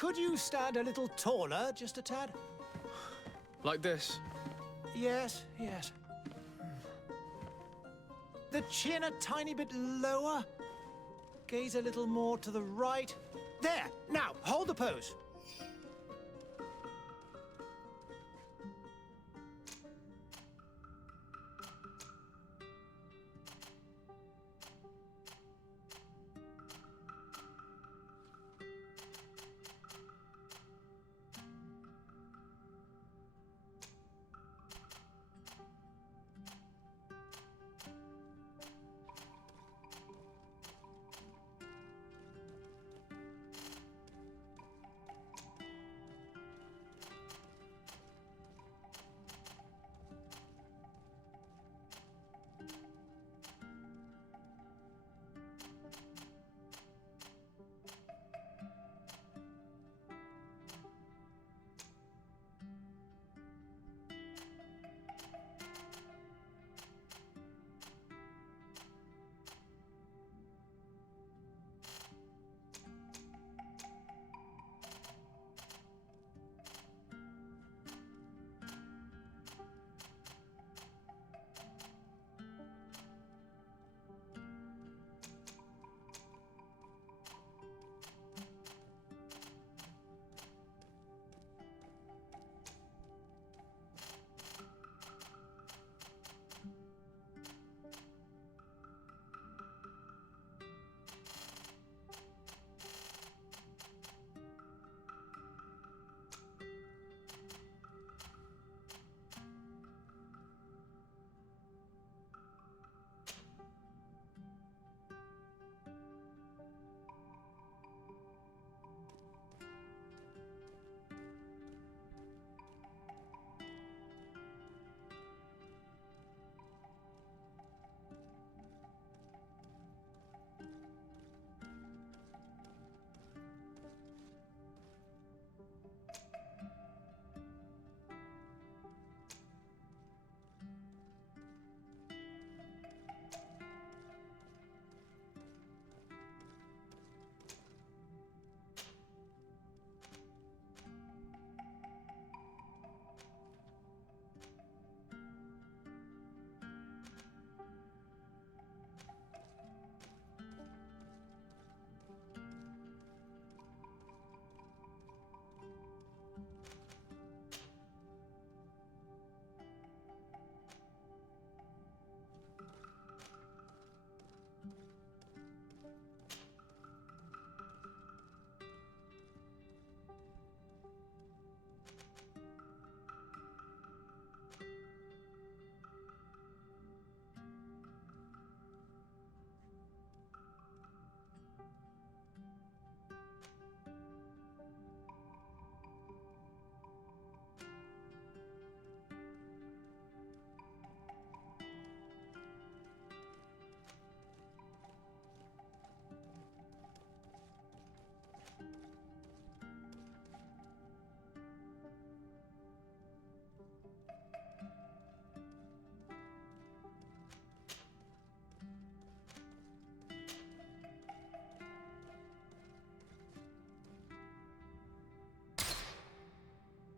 Could you stand a little taller, just a tad? Like this? Yes, yes. The chin a tiny bit lower. Gaze a little more to the right. There! Now, hold the pose.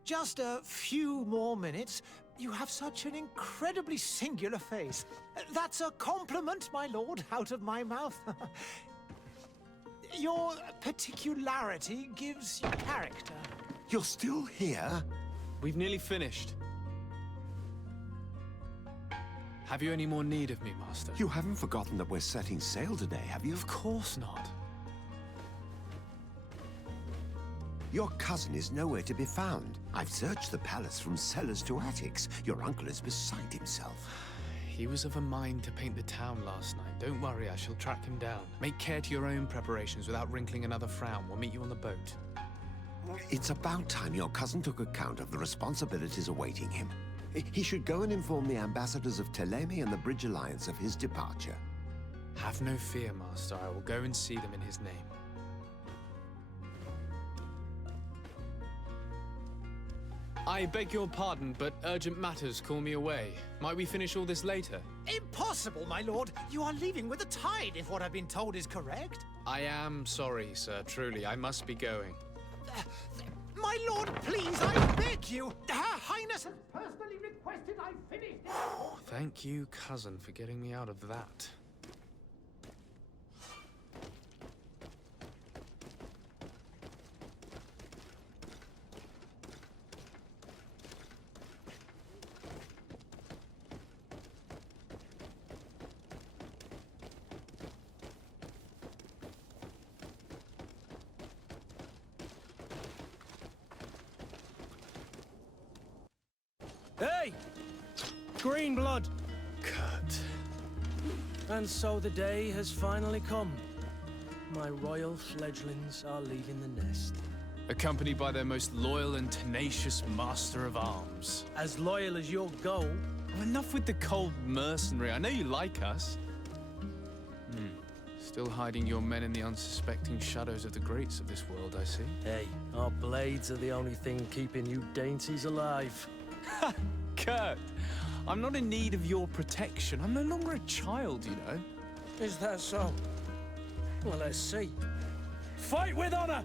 Just a few more minutes. You have such an incredibly singular face. That's a compliment, my lord, out of my mouth. Your particularity gives you character. You're still here? We've nearly finished. Have you any more need of me, Master? You haven't forgotten that we're setting sail today, have you? Of course not. Your cousin is nowhere to be found. I've searched the palace from cellars to attics. Your uncle is beside himself. He was of a mind to paint the town last night. Don't worry, I shall track him down. Make care to your own preparations without wrinkling another frown. We'll meet you on the boat. It's about time your cousin took account of the responsibilities awaiting him. He should go and inform the ambassadors of Ptolemy and the Bridge Alliance of his departure. Have no fear, Master. I will go and see them in his name. I beg your pardon, but urgent matters call me away. Might we finish all this later? Impossible, my lord. You are leaving with the tide, if what I've been told is correct. I am sorry, sir. Truly, I must be going. My lord, please, I beg you. Her Highness has personally requested I finish this. Thank you, cousin, for getting me out of that. Hey! Green blood! Kurt. And so the day has finally come. My royal fledglings are leaving the nest. Accompanied by their most loyal and tenacious master of arms. As loyal as you'll go. Well, enough with the cold mercenary. I know you like us. Still hiding your men in the unsuspecting shadows of the greats of this world, I see. Hey, our blades are the only thing keeping you dainties alive. Kurt, I'm not in need of your protection. I'm no longer a child, you know. Is that so? Well, let's see. Fight with honor!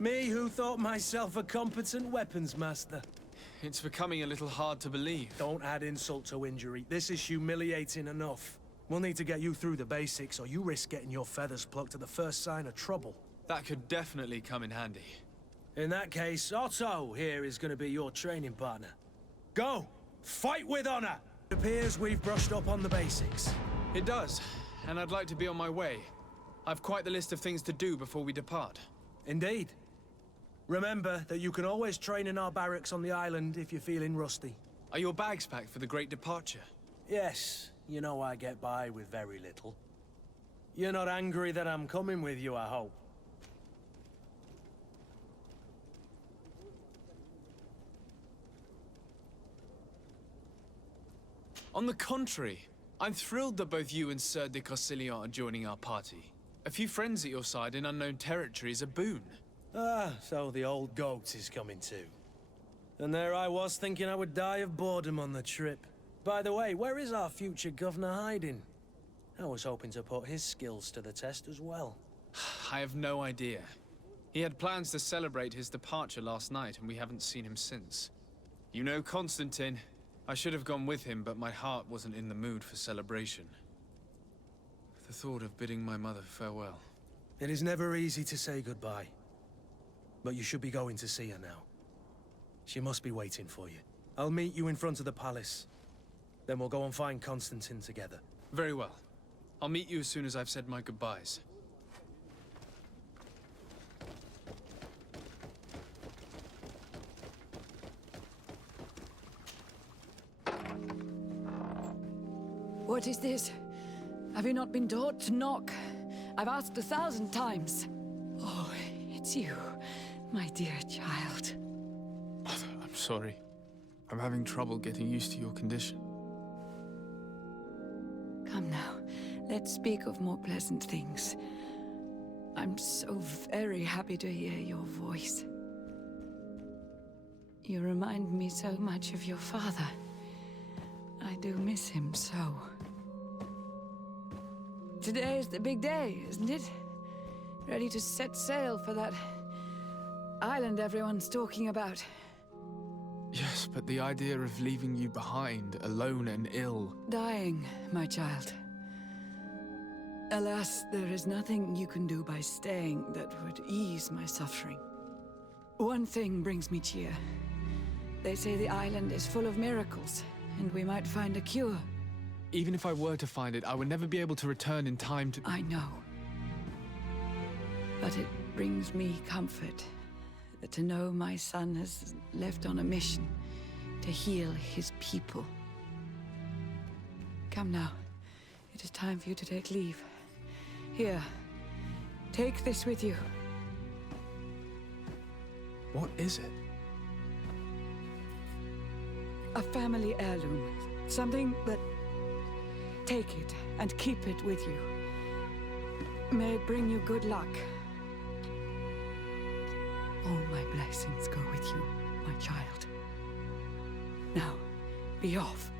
Me who thought myself a competent weapons master. It's becoming a little hard to believe. Don't add insult to injury. This is humiliating enough. We'll need to get you through the basics, or you risk getting your feathers plucked at the first sign of trouble. That could definitely come in handy. In that case, Otto here is going to be your training partner. Go! Fight with honor! It appears we've brushed up on the basics. It does, and I'd like to be on my way. I've quite the list of things to do before we depart. Indeed. Remember that you can always train in our barracks on the island if you're feeling rusty. Are your bags packed for the great departure? Yes, you know I get by with very little. You're not angry that I'm coming with you, I hope. On the contrary, I'm thrilled that both you and Sir de Cossillon are joining our party. A few friends at your side in unknown territory is a boon. Ah, so the old goat is coming too. And there I was thinking I would die of boredom on the trip. By the way, where is our future governor hiding? I was hoping to put his skills to the test as well. I have no idea. He had plans to celebrate his departure last night, and we haven't seen him since. You know Constantine. I should have gone with him, but my heart wasn't in the mood for celebration. The thought of bidding my mother farewell. It is never easy to say goodbye. But you should be going to see her now. She must be waiting for you. I'll meet you in front of the palace. Then we'll go and find Constantine together. Very well. I'll meet you as soon as I've said my goodbyes. What is this? Have you not been taught to knock? I've asked 1,000 times. Oh, it's you, my dear child. Mother, I'm sorry. I'm having trouble getting used to your condition. Come now, let's speak of more pleasant things. I'm so very happy to hear your voice. You remind me so much of your father. I do miss him so. Today is the big day, isn't it? Ready to set sail for that island everyone's talking about. Yes, but the idea of leaving you behind, alone and ill... Dying, my child. Alas, there is nothing you can do by staying that would ease my suffering. One thing brings me cheer. They say the island is full of miracles, and we might find a cure. Even if I were to find it, I would never be able to return in time to... I know. But it brings me comfort to know my son has left on a mission to heal his people. Come now. It is time for you to take leave. Here, take this with you. What is it? A family heirloom. Something that... Take it and keep it with you. May it bring you good luck. All my blessings go with you, my child. Now, be off.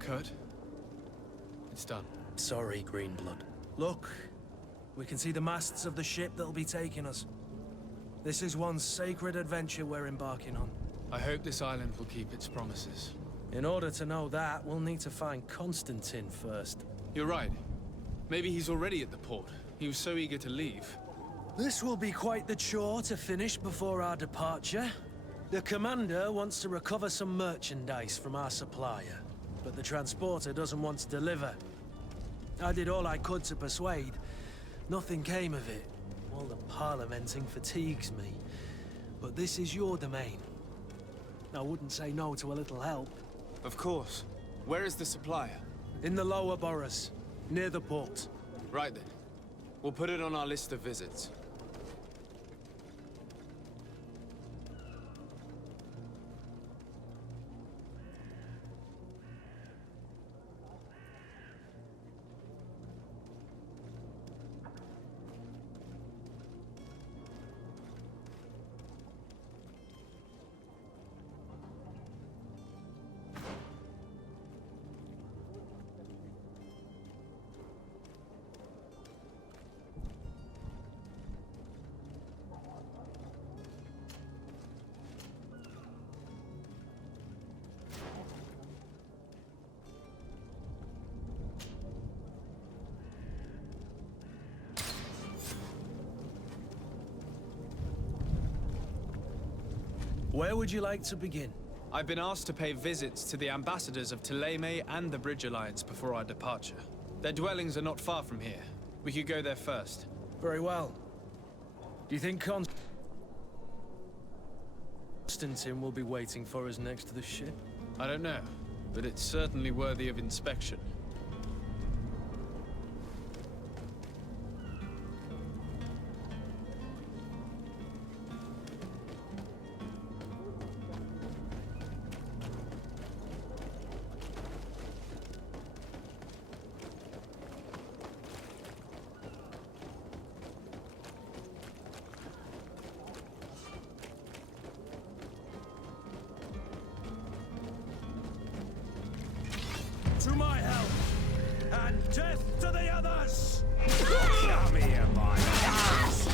Kurt? It's done. Sorry, Greenblood. Look, we can see the masts of the ship that'll be taking us. This is one sacred adventure we're embarking on. I hope this island will keep its promises. In order to know that, we'll need to find Constantine first. You're right. Maybe he's already at the port. He was so eager to leave. This will be quite the chore to finish before our departure. The commander wants to recover some merchandise from our supplier, but the transporter doesn't want to deliver. I did all I could to persuade. Nothing came of it. All the parliamenting fatigues me. But this is your domain. I wouldn't say no to a little help. Of course. Where is the supplier? In the lower boroughs, near the port. Right then. We'll put it on our list of visits. Where would you like to begin? I've been asked to pay visits to the ambassadors of Thélème and the Bridge Alliance before our departure. Their dwellings are not far from here. We could go there first. Very well. Do you think Constantine will be waiting for us next to the ship? I don't know, but it's certainly worthy of inspection. To my help, and death to the others! Come here, my ass!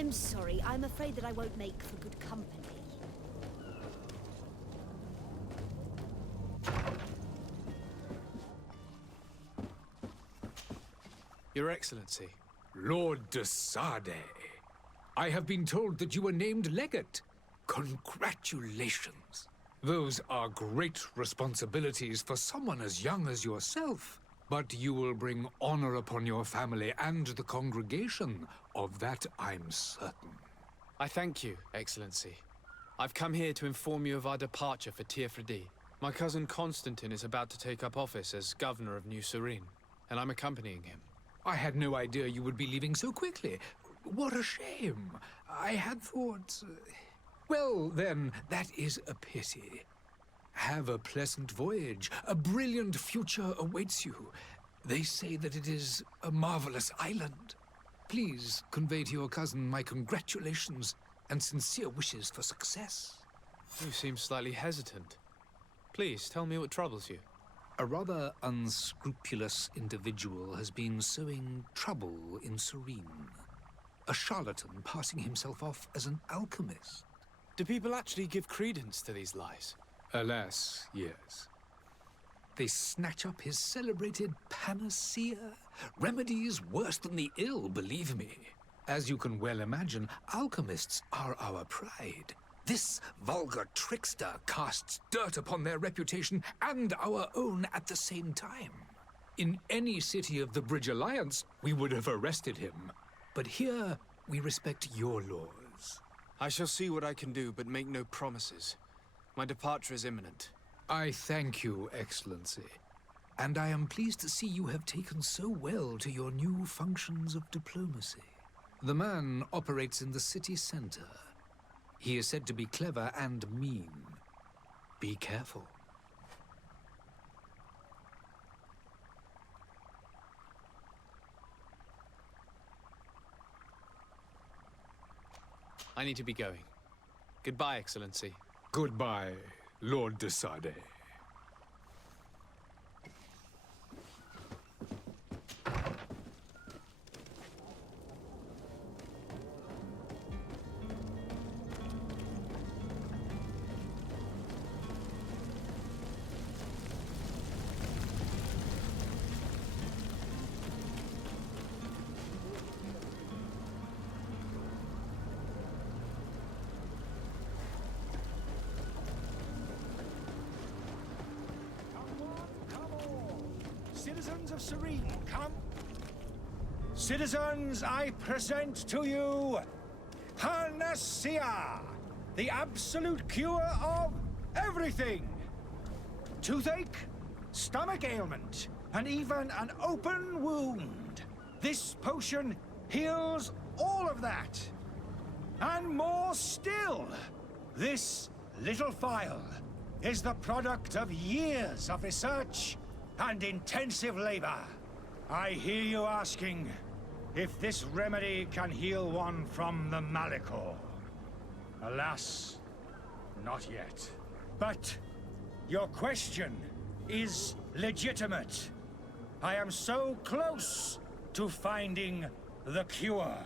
I'm sorry. I'm afraid that I won't make for good company. Your Excellency. Lord de Sade, I have been told that you were named legate. Congratulations. Those are great responsibilities for someone as young as yourself. But you will bring honor upon your family and the congregation. Of that, I'm certain. I thank you, Excellency. I've come here to inform you of our departure for Tirfredi. My cousin Constantine is about to take up office as governor of New Serene, and I'm accompanying him. I had no idea you would be leaving so quickly. What a shame. I had thought... Well, then, that is a pity. Have a pleasant voyage. A brilliant future awaits you. They say that it is a marvelous island. Please convey to your cousin my congratulations and sincere wishes for success. You seem slightly hesitant. Please, tell me what troubles you. A rather unscrupulous individual has been sowing trouble in Serene. A charlatan passing himself off as an alchemist. Do people actually give credence to these lies? Alas, yes. They snatch up his celebrated panacea. Remedies worse than the ill, believe me. As you can well imagine, alchemists are our pride. This vulgar trickster casts dirt upon their reputation and our own at the same time. In any city of the Bridge Alliance, we would have arrested him. But here, we respect your laws. I shall see what I can do, but make no promises. My departure is imminent. I thank you, Excellency. And I am pleased to see you have taken so well to your new functions of diplomacy. The man operates in the city center. He is said to be clever and mean. Be careful. I need to be going. Goodbye, Excellency. Goodbye, Lord de Sade. Citizens of Serene, come. Citizens, I present to you Panacea, the absolute cure of everything. Toothache, stomach ailment, and even an open wound. This potion heals all of that. And more still. This little phial is the product of years of research and intensive labor. I hear you asking if this remedy can heal one from the Malachor. Alas, not yet. But your question is legitimate. I am so close to finding the cure.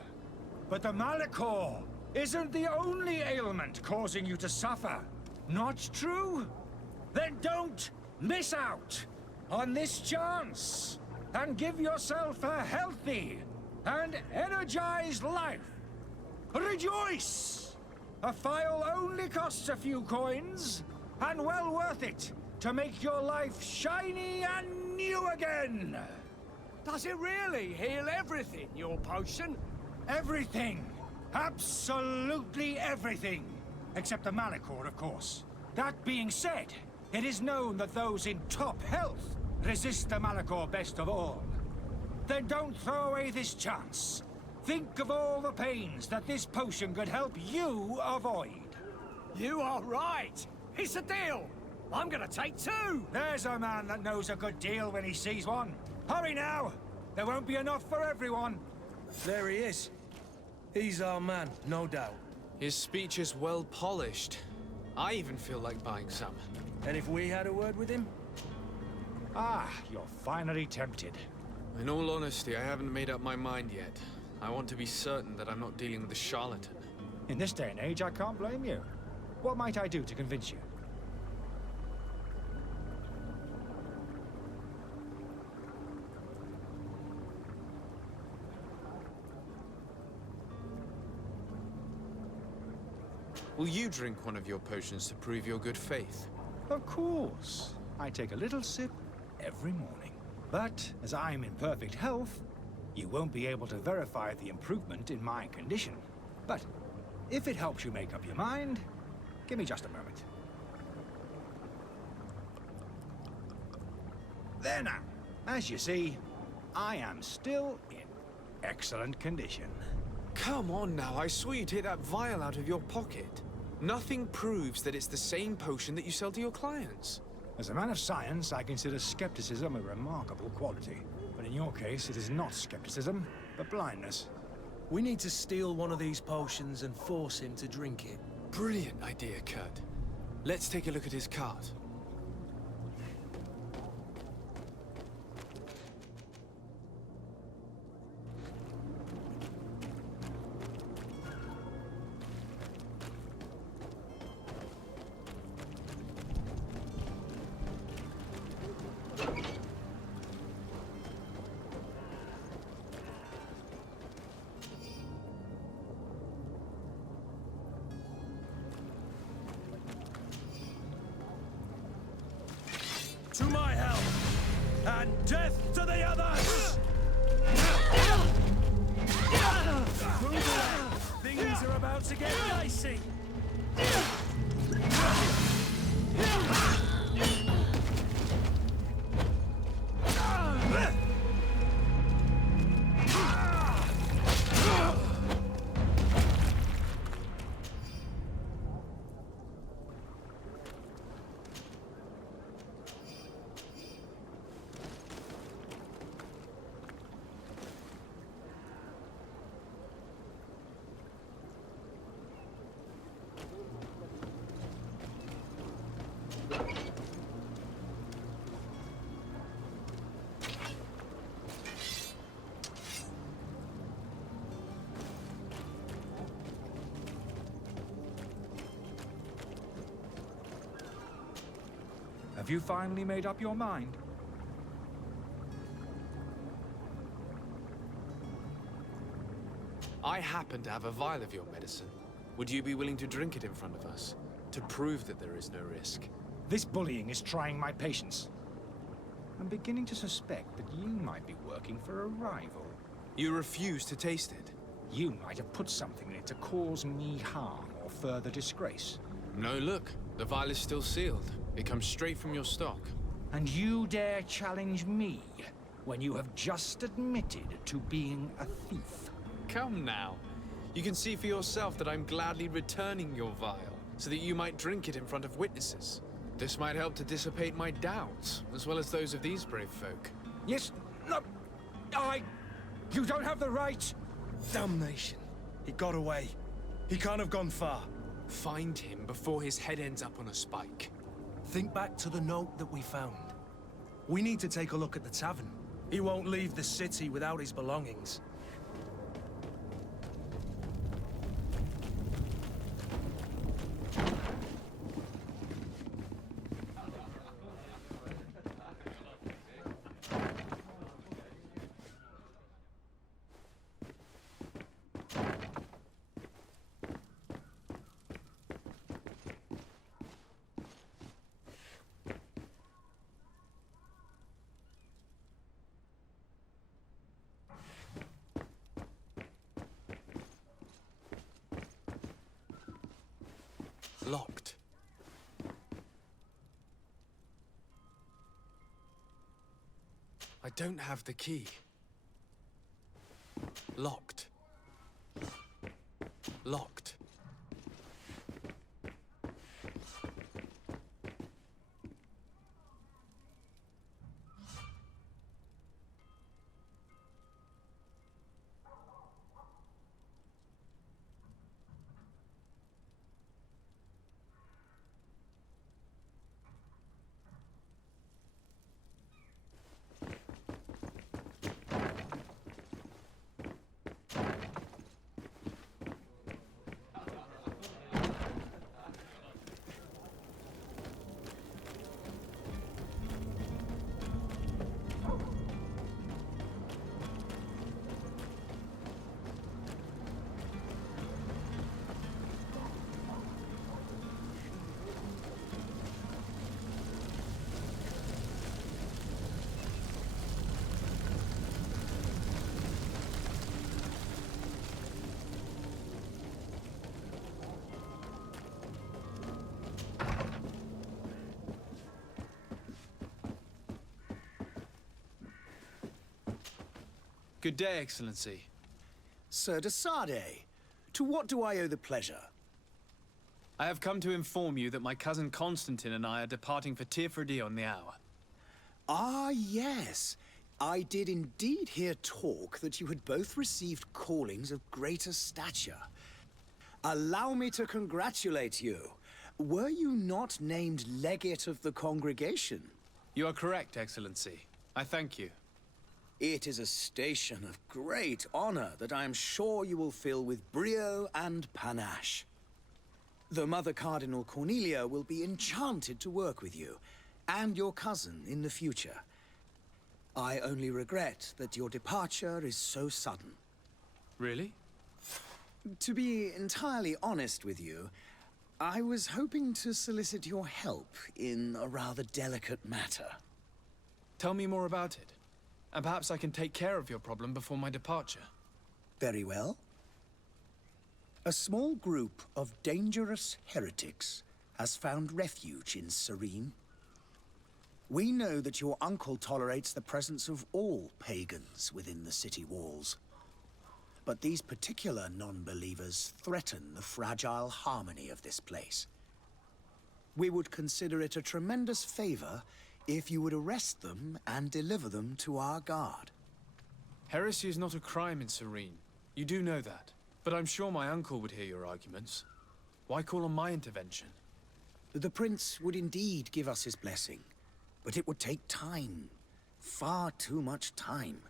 But the Malachor isn't the only ailment causing you to suffer. Not true? Then don't miss out on this chance and give yourself a healthy and energized life. Rejoice! A phial only costs a few coins, and well worth it to make your life shiny and new again. Does it really heal everything, your potion? Everything. Absolutely everything. Except the Malachor, of course. That being said, it is known that those in top health resist the Malachor best of all. Then don't throw away this chance. Think of all the pains that this potion could help you avoid. You are right. It's a deal. I'm gonna take two. There's a man that knows a good deal when he sees one. Hurry now. There won't be enough for everyone. There he is. He's our man, no doubt. His speech is well polished. I even feel like buying some. And if we had a word with him? Ah, you're finally tempted. In all honesty, I haven't made up my mind yet. I want to be certain that I'm not dealing with a charlatan. In this day and age, I can't blame you. What might I do to convince you? Will you drink one of your potions to prove your good faith? Of course. I take a little sip every morning. But as I'm in perfect health, you won't be able to verify the improvement in my condition. But if it helps you make up your mind, give me just a moment. There now. As you see, I am still in excellent condition. Come on now, I saw you take that vial out of your pocket. Nothing proves that it's the same potion that you sell to your clients. As a man of science, I consider skepticism a remarkable quality. But in your case, it is not skepticism, but blindness. We need to steal one of these potions and force him to drink it. Brilliant idea, Kurt. Let's take a look at his cart. To my help! And death to the others! Move along! Things are about to get dicey! Have you finally made up your mind? I happen to have a vial of your medicine. Would you be willing to drink it in front of us? To prove that there is no risk? This bullying is trying my patience. I'm beginning to suspect that you might be working for a rival. You refuse to taste it? You might have put something in it to cause me harm or further disgrace. No, look. The vial is still sealed. It comes straight from your stock. And you dare challenge me when you have just admitted to being a thief? Come now. You can see for yourself that I'm gladly returning your vial, so that you might drink it in front of witnesses. This might help to dissipate my doubts, as well as those of these brave folk. Yes, no, you don't have the right. Damnation. He got away. He can't have gone far. Find him before his head ends up on a spike. Think back to the note that we found. We need to take a look at the tavern. He won't leave the city without his belongings. Locked. I don't have the key. Locked. Locked. Good day, Excellency. Sir de Sardet, to what do I owe the pleasure? I have come to inform you that my cousin Constantine and I are departing for Tirfredi on the hour. Ah, yes. I did indeed hear talk that you had both received callings of greater stature. Allow me to congratulate you. Were you not named legate of the congregation? You are correct, Excellency. I thank you. It is a station of great honor that I am sure you will fill with brio and panache. The Mother Cardinal Cornelia will be enchanted to work with you, and your cousin in the future. I only regret that your departure is so sudden. Really? To be entirely honest with you, I was hoping to solicit your help in a rather delicate matter. Tell me more about it, and perhaps I can take care of your problem before my departure. Very well. A small group of dangerous heretics has found refuge in Serene. We know that your uncle tolerates the presence of all pagans within the city walls. But these particular non-believers threaten the fragile harmony of this place. We would consider it a tremendous favor if you would arrest them and deliver them to our guard. Heresy is not a crime in Serene. You do know that. But I'm sure my uncle would hear your arguments. Why call on my intervention? The prince would indeed give us his blessing, but it would take time. Far too much time.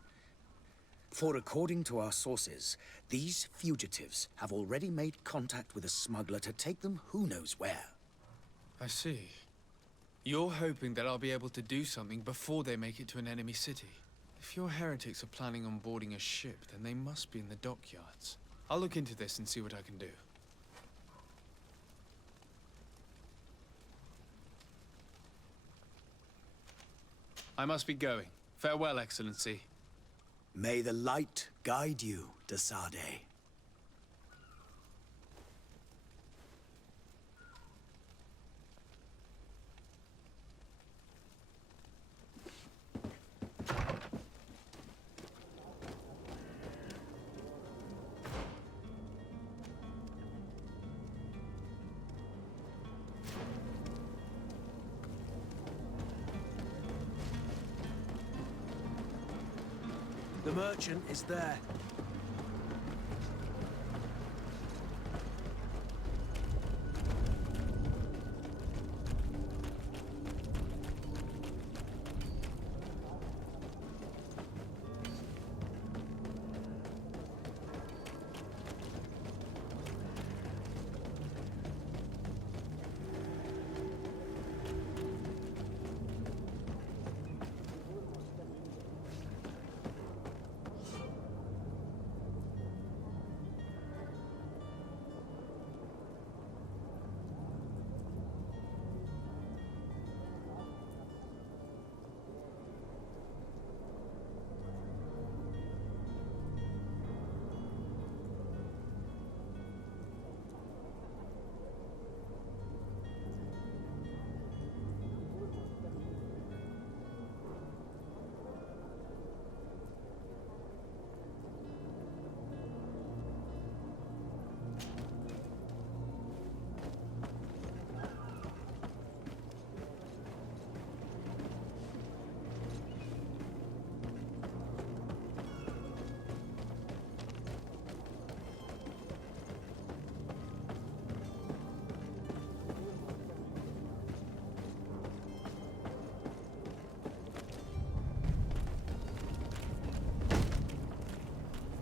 For according to our sources, these fugitives have already made contact with a smuggler to take them who knows where. I see. You're hoping that I'll be able to do something before they make it to an enemy city. If your heretics are planning on boarding a ship, then they must be in the dockyards. I'll look into this and see what I can do. I must be going. Farewell, Excellency. May the light guide you, de Sardet. The merchant is there.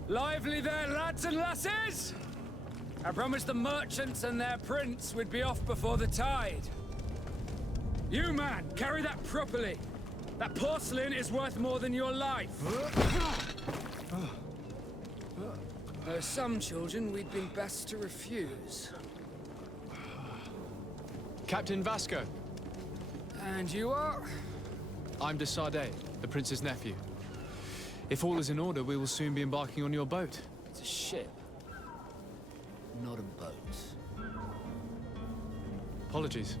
Lively there, lads and lasses! I promised the merchants and their prince we'd be off before the tide. You, man, carry that properly. That porcelain is worth more than your life. There are some children we'd been best to refuse. Captain Vasco. And you are? I'm de Sardet, the prince's nephew. If all is in order, we will soon be embarking on your boat. It's a ship, not a boat. Apologies.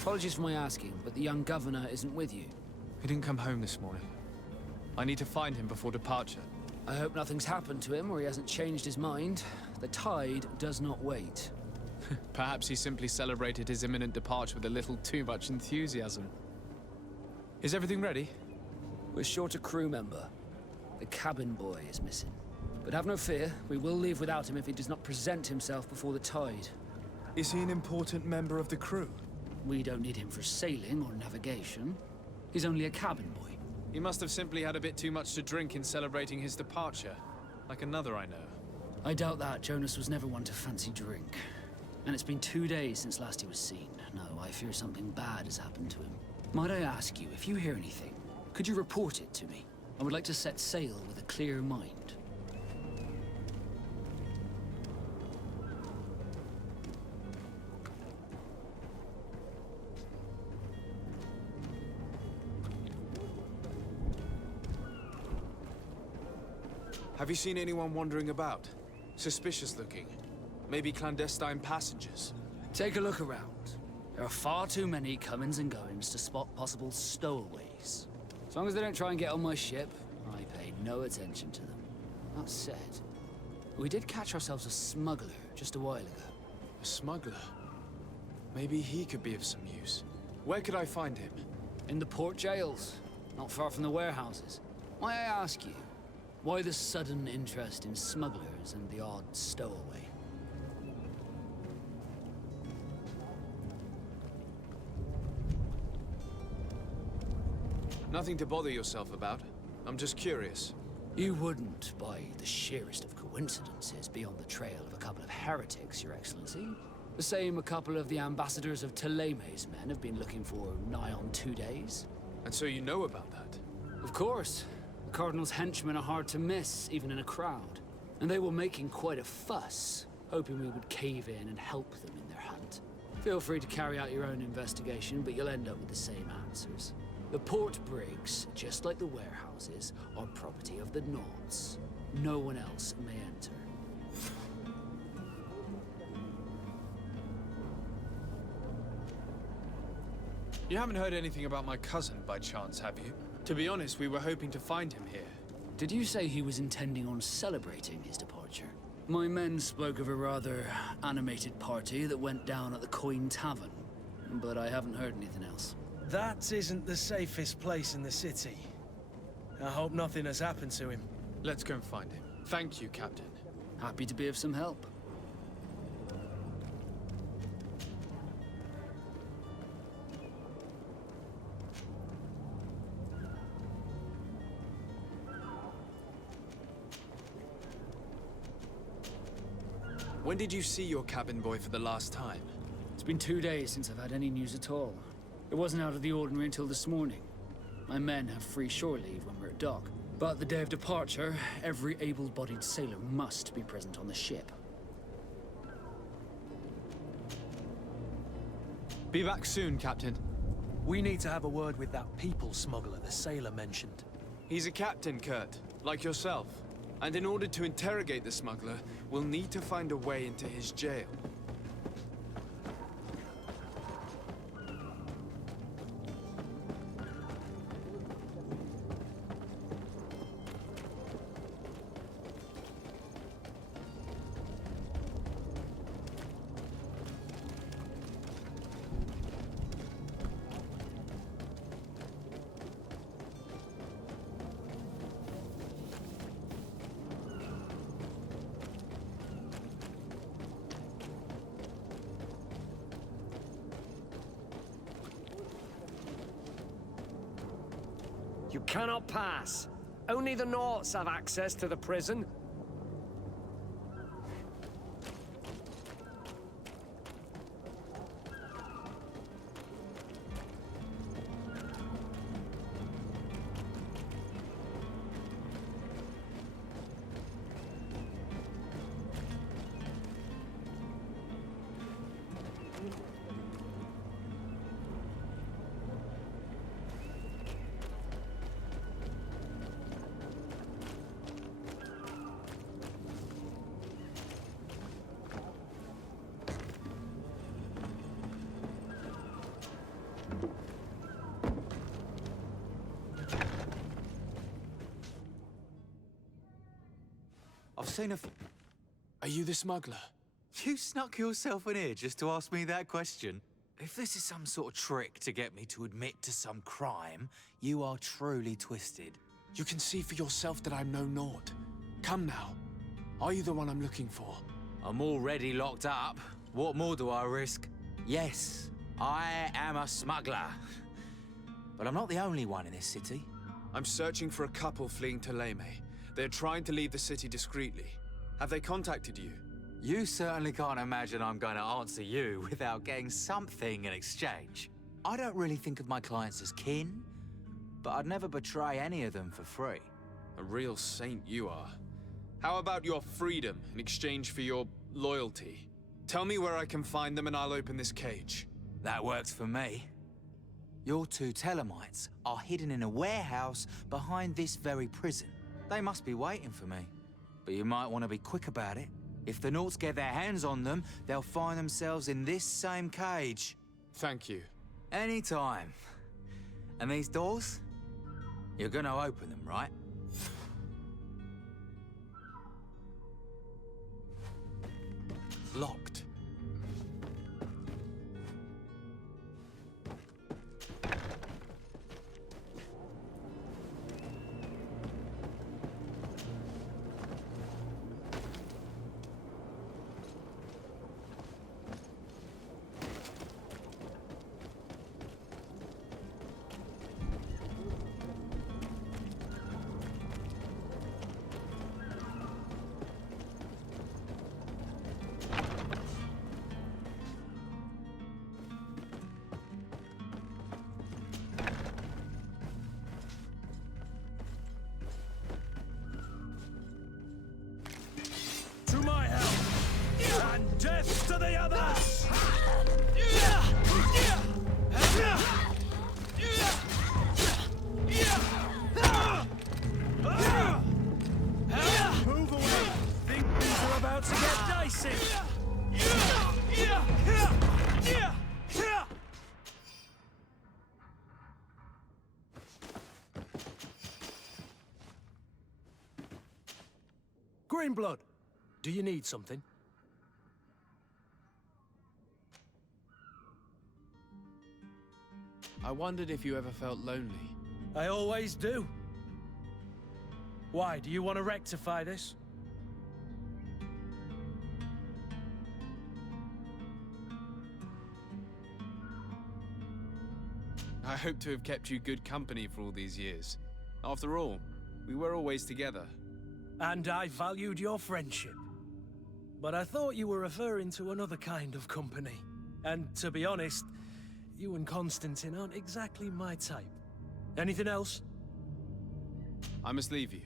Apologies for my asking, but the young governor isn't with you. He didn't come home this morning. I need to find him before departure. I hope nothing's happened to him or he hasn't changed his mind. The tide does not wait. Perhaps he simply celebrated his imminent departure with a little too much enthusiasm. Is everything ready? We're short a crew member. The cabin boy is missing. But have no fear, we will leave without him if he does not present himself before the tide. Is he an important member of the crew? We don't need him for sailing or navigation. He's only a cabin boy. He must have simply had a bit too much to drink in celebrating his departure, like another I know. I doubt that. Jonas was never one to fancy drink. And it's been 2 days since last he was seen. No, I fear something bad has happened to him. Might I ask you, if you hear anything, could you report it to me? I would like to set sail with a clear mind. Have you seen anyone wandering about? Suspicious looking. Maybe clandestine passengers? Take a look around. There are far too many comings and goings to spot possible stowaways. As long as they don't try and get on my ship, I pay no attention to them. That said, we did catch ourselves a smuggler just a while ago. A smuggler? Maybe he could be of some use. Where could I find him? In the port jails, not far from the warehouses. May I ask you, why the sudden interest in smugglers and the odd stowaway? Nothing to bother yourself about. I'm just curious. You wouldn't, by the sheerest of coincidences, be on the trail of a couple of heretics, Your Excellency. The same a couple of the ambassadors of Theleme's men have been looking for nigh on 2 days. And so you know about that? Of course. The Cardinal's henchmen are hard to miss, even in a crowd. And they were making quite a fuss, hoping we would cave in and help them in their hunt. Feel free to carry out your own investigation, but you'll end up with the same answers. The port brigs, just like the warehouses, are property of the Nauts. No one else may enter. You haven't heard anything about my cousin by chance, have you? To be honest, we were hoping to find him here. Did you say he was intending on celebrating his departure? My men spoke of a rather animated party that went down at the Coin Tavern, but I haven't heard anything else. That isn't the safest place in the city. I hope nothing has happened to him. Let's go and find him. Thank you, Captain. Happy to be of some help. When did you see your cabin boy for the last time? It's been 2 days since I've had any news at all. It wasn't out of the ordinary until this morning. My men have free shore leave when we're at dock. But the day of departure, every able-bodied sailor must be present on the ship. Be back soon, Captain. We need to have a word with that people smuggler the sailor mentioned. He's a captain, Kurt, like yourself. And in order to interrogate the smuggler, we'll need to find a way into his jail. You cannot pass. Only the Nauts have access to the prison. seen a... Are you the smuggler? You snuck yourself in here just to ask me that question? If this is some sort of trick to get me to admit to some crime, you are truly twisted. You can see for yourself that I'm no naught. Come now. Are you the one I'm looking for? I'm already locked up. What more do I risk? Yes, I am a smuggler. But I'm not the only one in this city. I'm searching for a couple fleeing Thélème. They're trying to leave the city discreetly. Have they contacted you? You certainly can't imagine I'm going to answer you without getting something in exchange. I don't really think of my clients as kin, but I'd never betray any of them for free. A real saint you are. How about your freedom in exchange for your loyalty? Tell me where I can find them and I'll open this cage. That works for me. Your two Thelemites are hidden in a warehouse behind this very prison. They must be waiting for me. But you might want to be quick about it. If the Nauts get their hands on them, they'll find themselves in this same cage. Thank you. Anytime. And these doors? You're gonna open them, right? Locked. To my help! And death to the others! Move away! Things are about to get dicey! Greenblood, do you need something? I wondered if you ever felt lonely. I always do. Why, do you want to rectify this? I hope to have kept you good company for all these years. After all, we were always together. And I valued your friendship. But I thought you were referring to another kind of company. And to be honest, you and Constantine aren't exactly my type. Anything else? I must leave you.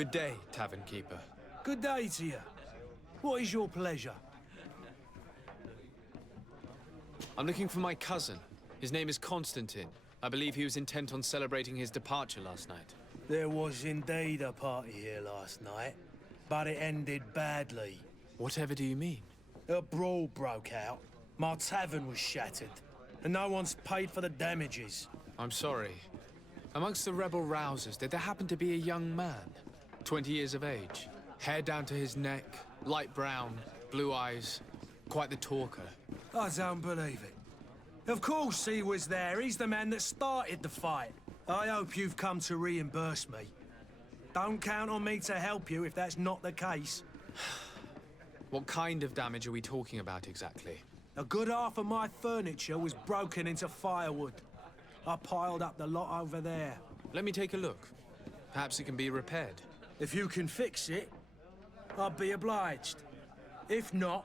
Good day, tavern keeper. Good day to you. What is your pleasure? I'm looking for my cousin. His name is Constantine. I believe he was intent on celebrating his departure last night. There was indeed a party here last night, but it ended badly. Whatever do you mean? A brawl broke out. My tavern was shattered, and no one's paid for the damages. I'm sorry. Amongst the rebel rousers, did there happen to be a young man? 20 years of age, hair down to his neck, light brown, blue eyes, quite the talker. I don't believe it. Of course he was there. He's the man that started the fight. I hope you've come to reimburse me. Don't count on me to help you if that's not the case. What kind of damage are we talking about exactly? A good half of my furniture was broken into firewood. I piled up the lot over there. Let me take a look. Perhaps it can be repaired. If you can fix it, I'll be obliged. If not,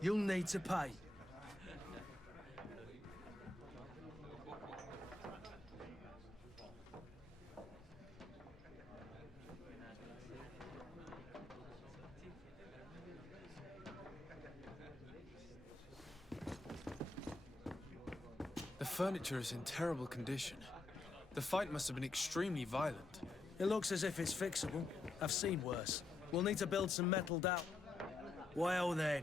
you'll need to pay. The furniture is in terrible condition. The fight must have been extremely violent. It looks as if it's fixable. I've seen worse. We'll need to build some metal down. Well then,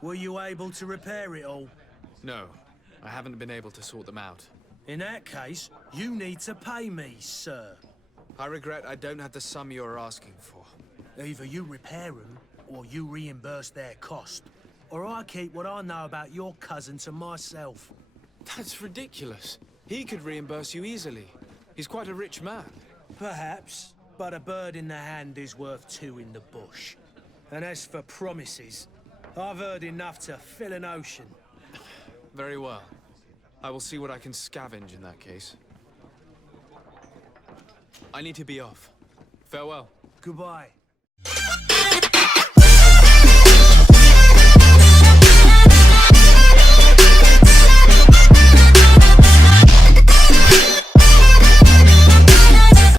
were you able to repair it all? No, I haven't been able to sort them out. In that case, you need to pay me, sir. I regret I don't have the sum you're asking for. Either you repair them, or you reimburse their cost. Or I keep what I know about your cousin to myself. That's ridiculous. He could reimburse you easily. He's quite a rich man. Perhaps, but a bird in the hand is worth two in the bush. And as for promises, I've heard enough to fill an ocean. Very well. I will see what I can scavenge in that case. I need to be off. Farewell. Goodbye.